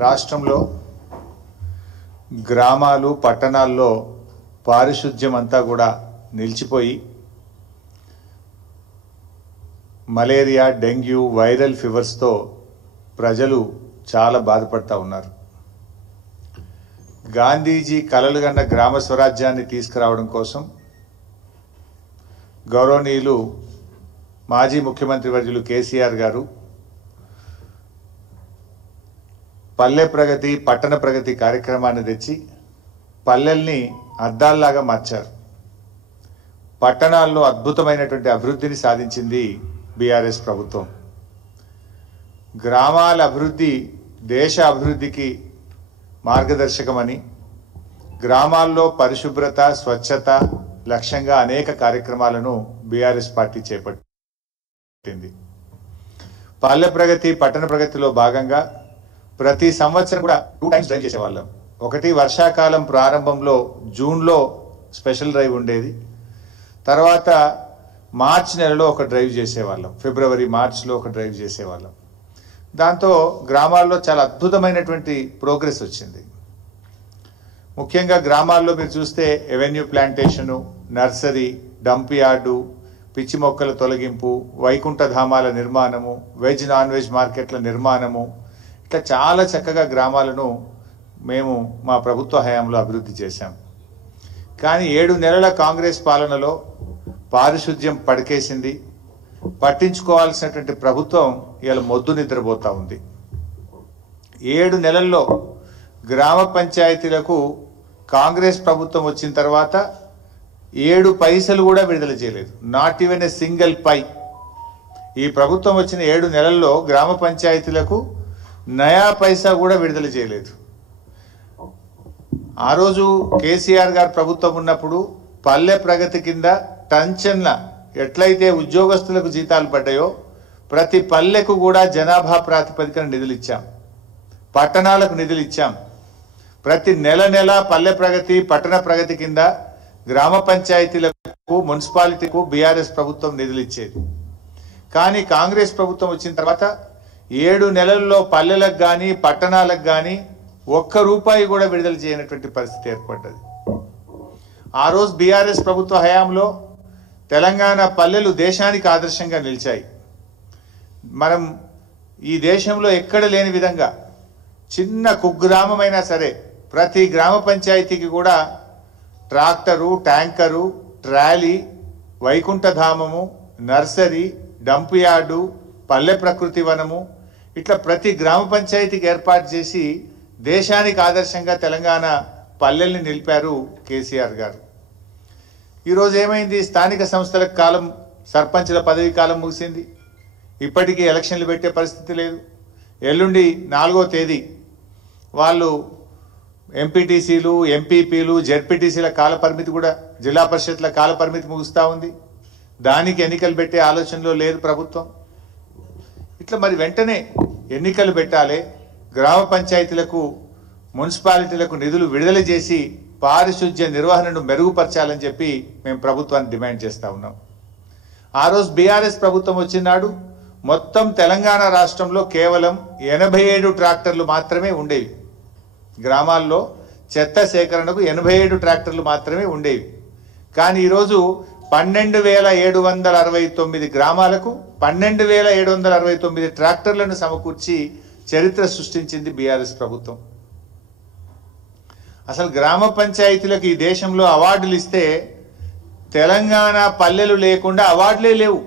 రాష్ట్రంలో గ్రామాలు పట్టణాల్లో పారిశుధ్యం అంతా కూడా నిలిచిపోయి మలేరియా డెంగ్యూ వైరల్ ఫీవర్స్తో ప్రజలు చాలా బాధపడతా ఉన్నారు. గాంధీజీ కలలుగన్న గ్రామ స్వరాజ్యాన్ని తీసుకురావడం కోసం గౌరవనీయులు మాజీ ముఖ్యమంత్రి వర్యులు కేసీఆర్ గారు పల్లె ప్రగతి పట్టణ ప్రగతి కార్యక్రమాన్ని తెచ్చి పల్లెల్ని అద్దాల్లాగా మార్చారు. పట్టణాల్లో అద్భుతమైనటువంటి అభివృద్ధిని సాధించింది బీఆర్ఎస్ ప్రభుత్వం. గ్రామాల అభివృద్ధి దేశ అభివృద్ధికి మార్గదర్శకమని గ్రామాల్లో పరిశుభ్రత స్వచ్ఛత లక్ష్యంగా అనేక కార్యక్రమాలను బీఆర్ఎస్ పార్టీ చేపట్టింది. పల్లె ప్రగతి పట్టణ ప్రగతిలో భాగంగా ప్రతి సంవత్సరం కూడా 2 టైమ్స్ డ్రైవ్ చేసేవాళ్ళం. ఒకటి వర్షాకాలం ప్రారంభంలో జూన్లో స్పెషల్ డ్రైవ్ ఉండేది, తర్వాత మార్చ్ నెలలో ఒక డ్రైవ్ చేసేవాళ్ళం, ఫిబ్రవరి మార్చ్లో ఒక డ్రైవ్ చేసేవాళ్ళం. దాంతో గ్రామాల్లో చాలా అద్భుతమైనటువంటి ప్రోగ్రెస్ వచ్చింది. ముఖ్యంగా గ్రామాల్లో మీరు చూస్తే avenue plantation, nursery, dump yard, పిచ్చి మొక్కల తొలగింపు, వైకుంఠధామాల నిర్మాణము, వెజ్ నాన్ వెజ్ మార్కెట్ల నిర్మాణము, ఇట్లా చాలా చక్కగా గ్రామాలను మేము మా ప్రభుత్వ హయాంలో అభివృద్ధి చేశాం. కానీ 7 నెలల కాంగ్రెస్ పాలనలో పారిశుధ్యం పడికేసింది. పట్టించుకోవాల్సినటువంటి ప్రభుత్వం ఇలా మొద్దు నిద్రపోతా ఉంది. 7 నెలల్లో గ్రామ పంచాయతీలకు కాంగ్రెస్ ప్రభుత్వం వచ్చిన తర్వాత 7 పైసలు కూడా విడుదల చేయలేదు. నాట్ ఈవెన్ ఏ సింగిల్ పై. ఈ ప్రభుత్వం వచ్చిన 7 నెలల్లో గ్రామ పంచాయతీలకు నయా పైసా కూడా విడుదల చేయలేదు. ఆ రోజు కేసీఆర్ గారు ప్రభుత్వం ఉన్నప్పుడు పల్లె ప్రగతి కింద టంచన్ల ఎట్లయితే ఉద్యోగస్తులకు జీతాలు పడ్డాయో ప్రతి పల్లెకు కూడా జనాభా ప్రాతిపదికన నిధులు ఇచ్చాం, పట్టణాలకు నిధులు ఇచ్చాం. ప్రతి నెల పల్లె ప్రగతి పట్టణ ప్రగతి కింద గ్రామ పంచాయతీలకు మున్సిపాలిటీకు బీఆర్ఎస్ ప్రభుత్వం నిధులు ఇచ్చేది. కానీ కాంగ్రెస్ ప్రభుత్వం వచ్చిన తర్వాత 7 నెలల్లో పల్లెలకు కానీ పట్టణాలకు కానీ ₹1 కూడా విడుదల చేయనటువంటి పరిస్థితి ఏర్పడ్డది. ఆ రోజు బీఆర్ఎస్ ప్రభుత్వ హయాంలో తెలంగాణ పల్లెలు దేశానికి ఆదర్శంగా నిలిచాయి. మనం ఈ దేశంలో ఎక్కడ లేని విధంగా చిన్న కుగ్రామమైనా సరే ప్రతి గ్రామ పంచాయతీకి కూడా ట్రాక్టరు, ట్యాంకరు, ట్రాలీ, వైకుంఠధామము, నర్సరీ, డంప్ యార్డు, పల్లె ప్రకృతి వనము, ఇట్లా ప్రతి గ్రామ పంచాయతీకి ఏర్పాటు చేసి దేశానికి ఆదర్శంగా తెలంగాణ పల్లెల్ని నిలిపారు కేసీఆర్ గారు. ఈరోజు ఏమైంది? స్థానిక సంస్థల కాలం, సర్పంచ్ల పదవి కాలం ముగిసింది. ఇప్పటికీ ఎలక్షన్లు పెట్టే పరిస్థితి లేదు. ఎల్లుండి 4వ తేదీ వాళ్ళు ఎంపీటీసీలు, ఎంపీపీలు, జెడ్పీటీసీల కాల పరిమితి కూడా, జిల్లా పరిషత్ల కాల పరిమితి ముగుస్తూ ఉంది. దానికి ఎన్నికలు పెట్టే ఆలోచనలో లేదు ప్రభుత్వం. ఇట్లా మరి వెంటనే ఎన్నికలు పెట్టాలి, గ్రామ పంచాయతీలకు మున్సిపాలిటీలకు నిధులు విడుదల చేసి పారిశుధ్య నిర్వహణను మెరుగుపరచాలని చెప్పి మేము ప్రభుత్వాన్ని డిమాండ్ చేస్తూ ఉన్నాం. ఆ రోజు బీఆర్ఎస్ ప్రభుత్వం వచ్చినాడు మొత్తం తెలంగాణ రాష్ట్రంలో కేవలం 87 ట్రాక్టర్లు మాత్రమే ఉండేవి. గ్రామాల్లో చెత్త సేకరణకు 87 ట్రాక్టర్లు మాత్రమే ఉండేవి. కానీ ఈరోజు 12,769 గ్రామాలకు 12,769 ట్రాక్టర్లను సమకూర్చి చరిత్ర సృష్టించింది బీఆర్ఎస్ ప్రభుత్వం. అసలు గ్రామ పంచాయతీలకు ఈ దేశంలో అవార్డులు ఇస్తే తెలంగాణ పల్లెలు లేకుండా అవార్డులే లేవు.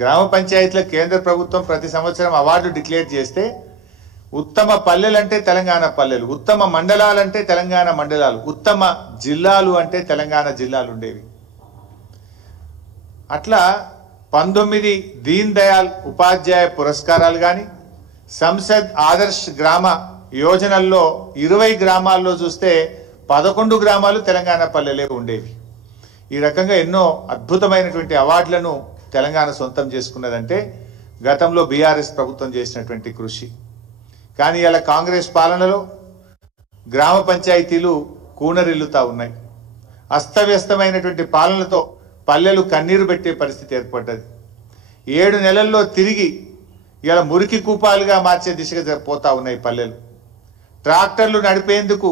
గ్రామ పంచాయతీలకు కేంద్ర ప్రభుత్వం ప్రతి సంవత్సరం అవార్డు డిక్లేర్ చేస్తే ఉత్తమ పల్లెలంటే తెలంగాణ పల్లెలు, ఉత్తమ మండలాలంటే తెలంగాణ మండలాలు, ఉత్తమ జిల్లాలు అంటే తెలంగాణ జిల్లాలు ఉండేవి. అట్లా 19 దీన్ దయాల్ ఉపాధ్యాయ పురస్కారాలు కానీ, సంసద్ ఆదర్శ్ గ్రామ యోజనల్లో 20 గ్రామాల్లో చూస్తే 11 గ్రామాలు తెలంగాణ పల్లెలే ఉండేవి. ఈ రకంగా ఎన్నో అద్భుతమైనటువంటి అవార్డులను తెలంగాణ సొంతం చేసుకున్నదంటే గతంలో బీఆర్ఎస్ ప్రభుత్వం చేసినటువంటి కృషి. కానీ ఇలా కాంగ్రెస్ పాలనలో గ్రామ పంచాయతీలు కూనరిల్లుతా ఉన్నాయి. అస్తవ్యస్తమైనటువంటి పాలనతో పల్లెలు కన్నీరు పెట్టే పరిస్థితి ఏర్పడ్డది. 7 నెలల్లో తిరిగి ఇలా మురికి కూపాలుగా మార్చే దిశగా పోతా ఉన్నాయి పల్లెలు. ట్రాక్టర్లు నడిపేందుకు